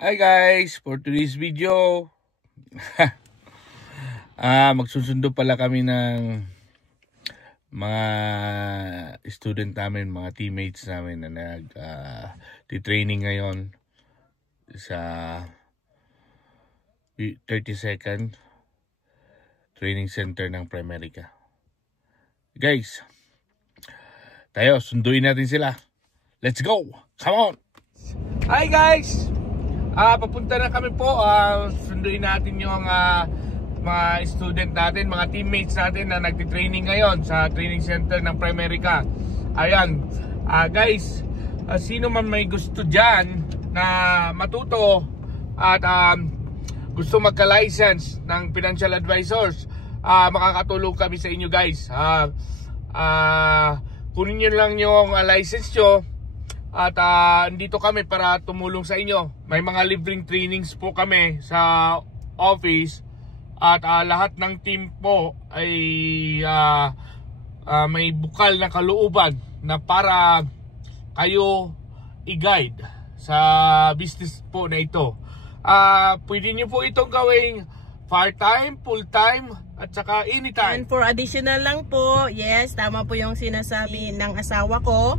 Hi guys, for today's video magsusundo pala kami ng mga student namin, mga teammates namin na nag-training ngayon sa 32nd Training Center ng Primerica. Guys, tayo, sunduin natin sila. Let's go! Come on! Hi guys! Papunta na kami po. Sunduin natin yung mga student natin, mga teammates natin na nagtitraining ngayon sa training center ng Primerica. Ayan, guys, sino man may gusto dyan na matuto at gusto magka-license ng financial advisors, makakatulong kami sa inyo guys. Kunin nyo lang yung license nyo at dito kami para tumulong sa inyo. May mga libreng trainings po kami sa office at lahat ng team po ay may bukal na kalooban na para kayo i-guide sa business po na ito. Pwede nyo po itong gawing part-time, full-time at saka anytime. And for additional lang po, yes, tama po yung sinasabi ng asawa ko.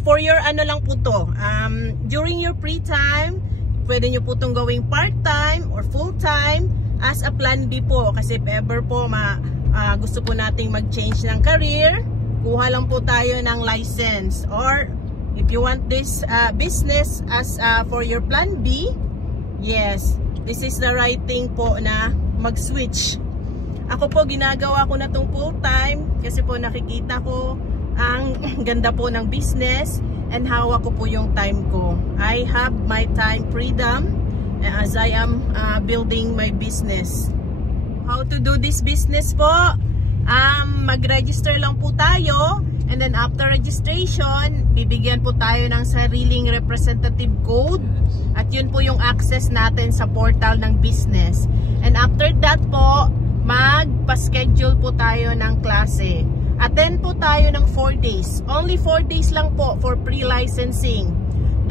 For your ano lang po to, during your free time, pwede nyo po itong gawing part-time or full-time as a plan B po. Kasi if ever po gusto po nating mag-change ng career, kuha lang po tayo ng license. Or if you want this business as for your plan B, yes, this is the right thing po na mag-switch. Ako po, ginagawa ko na itong full-time kasi po nakikita ko ang ganda po ng business and hawak ko po yung time ko. I have my time freedom as I am building my business. How to do this business po? Mag-register lang po tayo and then after registration, bibigyan po tayo ng sariling representative code at yun po yung access natin sa portal ng business. And after that po, magpa-schedule po tayo ng klase. Attend po tayo ng 4 days. Only 4 days lang po for pre-licensing.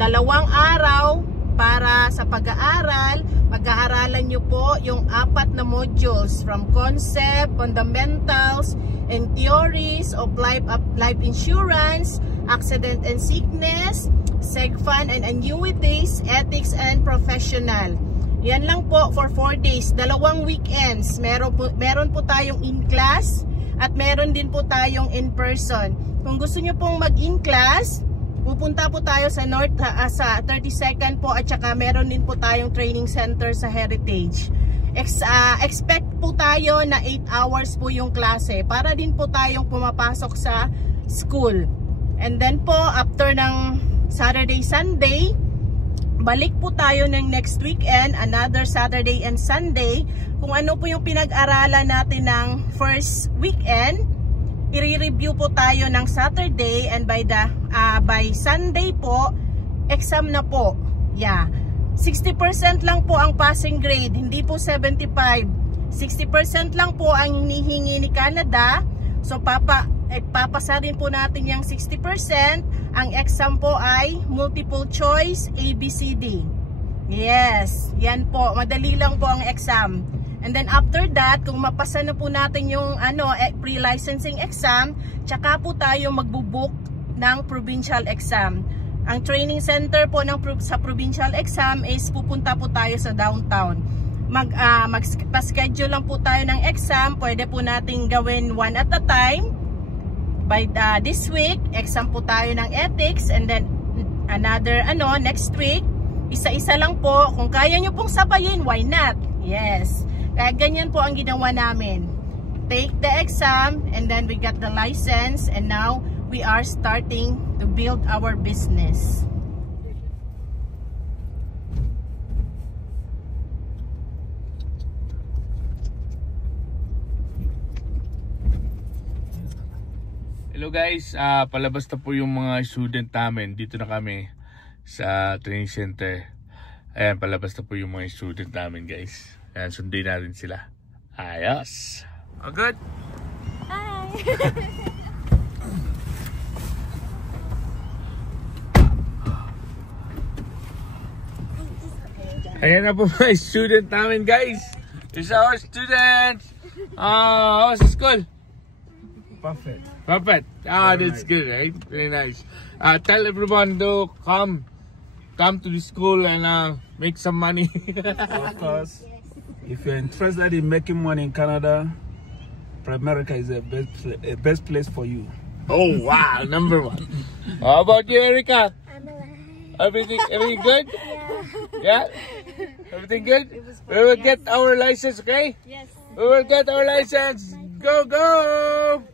2 araw para sa pag-aaral. Pag-aaralan nyo po yung 4 na modules from concept, fundamentals, and theories of life insurance, accident and sickness, seg fund and annuities, ethics and professional. Yan lang po for 4 days. 2 weekends. Meron po tayong in-class at meron din po tayong in-person. Kung gusto nyo pong mag-in-class, pupunta po tayo sa sa 32nd po at saka meron din po tayong training center sa Heritage. Expect po tayo na 8 hours po yung klase para din po tayong pumapasok sa school. And then po, after ng Saturday, Sunday, balik po tayo ng next weekend, another Saturday and Sunday. Kung ano po yung pinag-aralan natin ng first weekend, i-review po tayo ng Saturday and by Sunday po, exam na po. Yeah. 60% lang po ang passing grade, hindi po 75. 60% lang po ang hinihingi ni Canada. So papasa rin po natin yung 60%. Ang exam po ay multiple choice ABCD. Yes, yan po. Madali lang po ang exam. And then after that, kung mapasa na po natin yung pre-licensing exam, tsaka po tayo magbubook ng provincial exam. Ang training center po sa provincial exam is pupunta po tayo sa downtown. Mag-schedule lang po tayo ng exam. Pwede po nating gawin 1 at a time. By this week, exam po tayo ng ethics and then another next week, isa-isa lang po. Kung kaya nyo pong sabayin, why not? Yes. Kaya ganyan po ang ginawa namin. Take the exam and then we got the license and now we are starting to build our business. Hello guys, palabas na po yung mga student namin. Dito na kami sa training center. Ayan, palabas na po yung mga student namin guys. Ayan, sundin natin sila. Ayos! Oh, good? Hi! Ayan na po mga student namin, guys. It's our student. How's the school? Perfect. Perfect. Very That's nice. good, right? Very nice. Tell everyone to come to the school and make some money. Of course, if you're interested in making money in Canada, Primerica is the best place for you. Oh wow, number one. How about you, Erica? I'm alive. Everything good? Yeah? Everything good? We will get our license, okay? Yes. We will get our license. Go, go!